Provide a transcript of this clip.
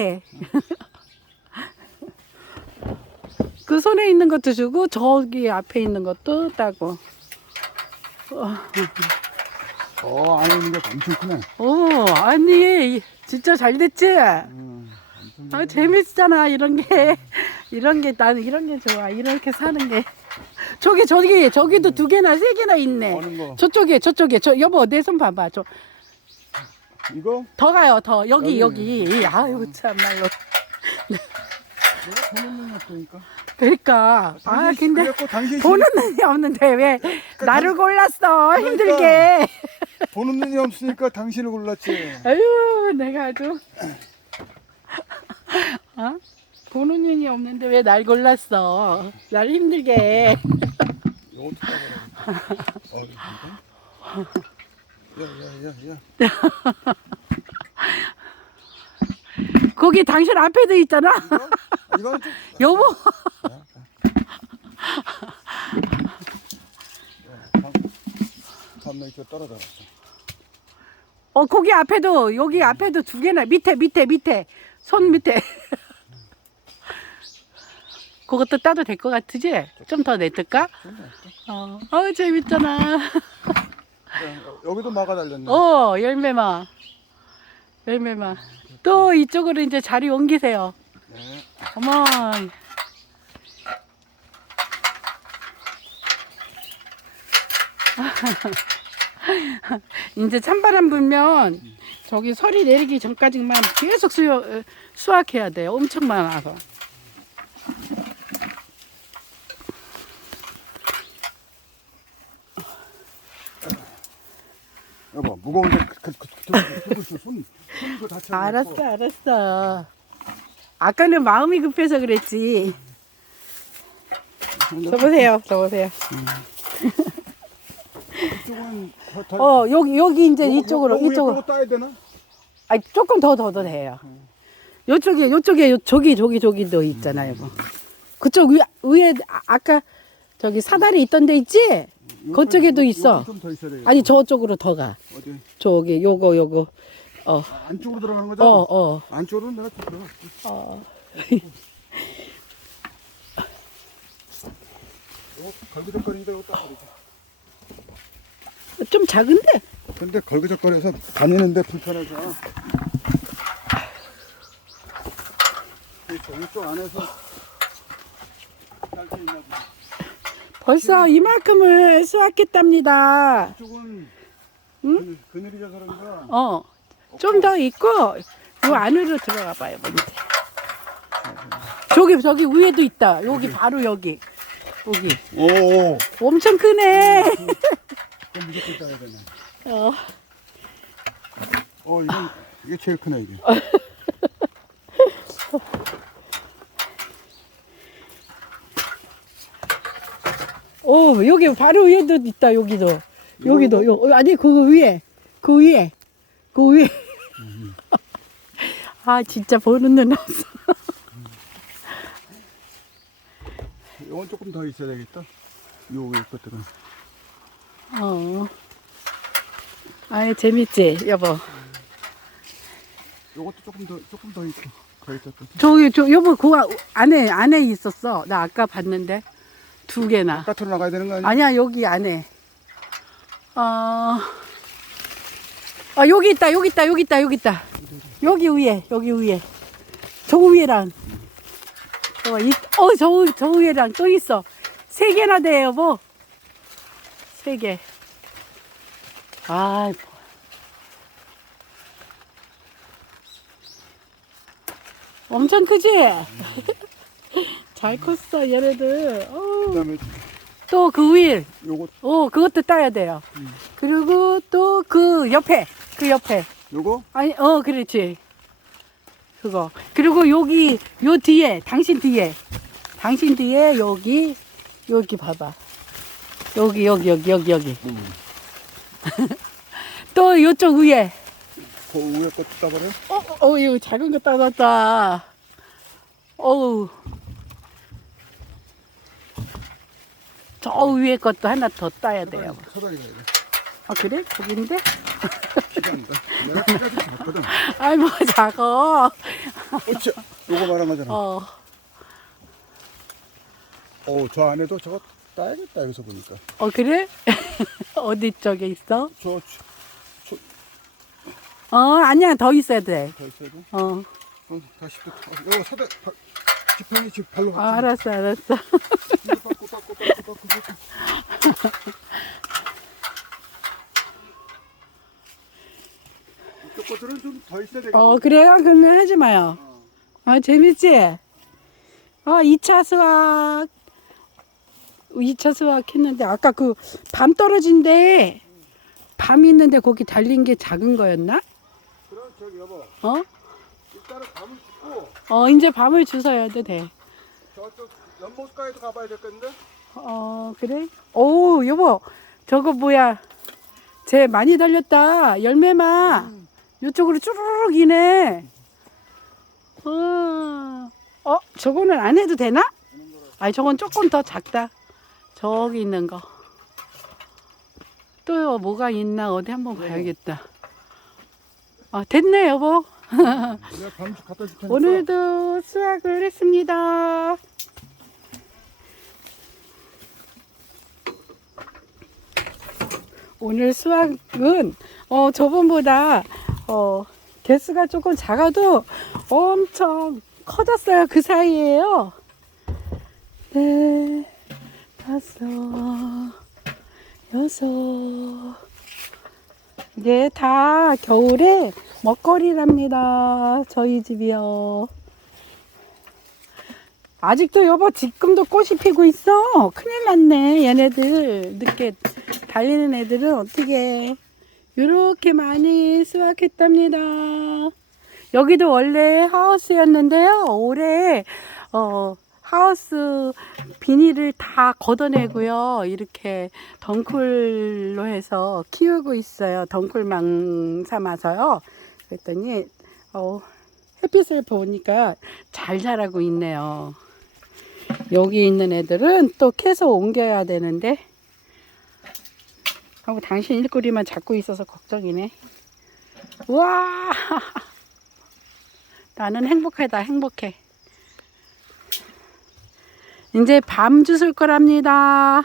해. 그 손에 있는 것도 주고 저기 앞에 있는 것도 따고. 어, 안에 있는 게 엄청 크네. 오 아니 진짜 잘 됐지? 음, 엄청 아 재밌잖아 이런 게 이런 게 나는 이런 게 좋아 이렇게 사는 게 저기 저기 저기도 두 개나 세 개나 있네. 저쪽에 저쪽에 저 여보 내 손 봐봐 저더 이거? 가요 더 여기 여기. 여기 아유 참말로 내가 보는 눈이 없으니까. 그러니까 아 당신- 근데 그래갖고 당신 보는 눈이 없는데 왜 나를 골랐어 그러니까. 힘들게 보는 눈이 없으니까 당신을 골랐지. 아유 내가 아주 어? 보는 눈이 없는데 왜 날 골랐어 날 힘들게 이거 어떻게 어, 이거? 야, 야, 야, 야. 거기 당신 앞에도 있잖아 좀. 여보 밤에 이렇게 떨어져. 어 거기 앞에도 여기 앞에도 두 개나 밑에 밑에 밑에 손 밑에 그것도 따도 될 것 같으지? 좀 더 냈을까? 어, 어 재밌잖아. 여기도 막아 달렸네. 어 열매마 열매마 또 이쪽으로 이제 자리 옮기세요. 네. 어머 이제 찬바람 불면 저기 서리 내리기 전까지만 계속 수요, 수확해야 돼요. 엄청 많아서. 여보, 무거운데 그, 그, 그, 그, 그, 손, 손, 손 다쳐. 알았어, 알았어. 아까는 마음이 급해서 그랬지. 저 보세요, 저 보세요. 이쪽은 더, 더, 어, 여기, 여기 이제 요거, 이쪽으로, 위에 이쪽으로. 거고 따야 되나? 아, 조금 더 더도 돼요. 요쪽에, 요쪽에, 요, 저기, 저기, 저기도 있잖아요. 뭐. 그쪽 위, 위에, 아, 아까 저기 사다리 있던 데 있지? 그쪽에도 있어. 좀 더 있어야 돼. 아니, 저쪽으로 더 가. 어디? 저기, 요거, 요거. 어, 아, 안쪽으로 들어가는 거죠? 어, 어. 안쪽으로 내가 좀 들어가. 어. 어, 걸그적거리니까 이거 딱 버리자. 좀 작은데? 근데 걸그적거려서 다니는데 불편해서. 그렇죠. 이쪽 안에서 딸수 있나 보다. 벌써 이만큼을 수확했답니다. 이쪽은 응? 그늘, 그늘이라서 그런가 어, 좀 더 있고, 요 안으로 들어가 봐요, 먼저. 저기, 저기 위에도 있다. 여기, 바로 여기. 여기. 오, 엄청 크네. 그럼 무조건 따야 되네. 어, 어, 이건 이게 제일 크네 이게. 오, 여기 바로 위에도 있다, 여기도. 여기도, 요, 어, 아니, 그 위에. 그 위에. 그 위에. 아, 진짜 보는 눈 없어. 이건 조금 더 있어야 되겠다. 요 위에 것들은. 어. 아이, 재밌지, 여보. 요것도 조금 더 조금 더 있고. 더 있다 또. 저기, 저, 여보, 그 안에, 안에 있었어. 나 아까 봤는데. 두 개나. 바깥으로 나가야 되는 거 아니야? 아니야, 여기 안에. 어, 아, 여기 있다, 여기 있다, 여기 있다, 여기 있다. 여기 위에, 여기 위에. 저 위에랑. 어, 이, 어, 저, 저 위에랑 또 있어. 세 개나 돼, 여보. 세 개. 아, 엄청 크지? 잘 컸어, 얘네들. 어우. 그다음에 또 그 위에, 요거 어, 그것도 따야 돼요. 그리고 또 그 옆에, 그 옆에. 요거 아니, 어, 그렇지. 그거. 그리고 여기, 요 뒤에, 당신 뒤에. 당신 뒤에, 여기, 여기 봐봐. 여기, 여기, 여기, 여기, 여기. 또 요쪽 위에. 그 위에 것도 따버려. 어, 어, 이거 작은 거 따놨다. 어우. 저 위에 것도 하나 더 따야 돼요. 아, 그래? 거긴데? 내가 작거든. 아이 뭐 작어. 어째 요거 말하잖아. 어. 어, 저 안에도 저거 따야겠다 여기서 보니까. 어 그래? 어디 쪽에 있어? 저, 저, 어 아니야 더 있어야 돼. 더 있어야 돼. 어, 어, 다시 또. 어, 요거 바, 지팡이 지 발로 아, 알았어 알았어. 이거 밟고. 이쪽 것들은 좀 더 있어야 되겠다. 어 그래요? 그러면 하지 마요. 아 재밌지? 어 2차 수학 2차 수학 했는데 아까 그 밤 떨어진데 밤 있는데 거기 달린 게 작은 거였나? 그럼 저기 여보, 어? 일단은 밤을 짓고 어 이제 밤을 주워야 돼. 돼. 저쪽 연못가에도 가봐야 되겠는데? 어 그래? 오 여보 저거 뭐야? 쟤 많이 달렸다. 열매마 이쪽으로 쭈르륵 이네. 어, 어 저거는 안 해도 되나? 아니 저건 조금 더 작다. 저기 있는 거. 또 뭐가 있나 어디 한번 봐야겠다. 아 됐네 여보. 오늘도 수학을 했습니다. 오늘 수학은 어 저번보다 어 개수가 조금 작아도 엄청 커졌어요 그 사이에요. 네, 다섯, 여섯. 이게 다 겨울에 먹거리랍니다. 저희 집이요. 아직도 여보 지금도 꽃이 피고 있어. 큰일 났네. 얘네들 늦게 달리는 애들은 어떻게 이렇게 많이 수확했답니다. 여기도 원래 하우스였는데요. 올해 어 하우스 비닐을 다 걷어내고요. 이렇게 덩쿨로 해서 키우고 있어요. 덩쿨망 삼아서요. 그랬더니 어, 햇빛을 보니까 잘 자라고 있네요. 여기 있는 애들은 또 캐서 옮겨야 되는데 하고 당신 일거리만 잡고 있어서 걱정이네. 우와! 나는 행복하다, 행복해. 이제 밤 주술 거랍니다.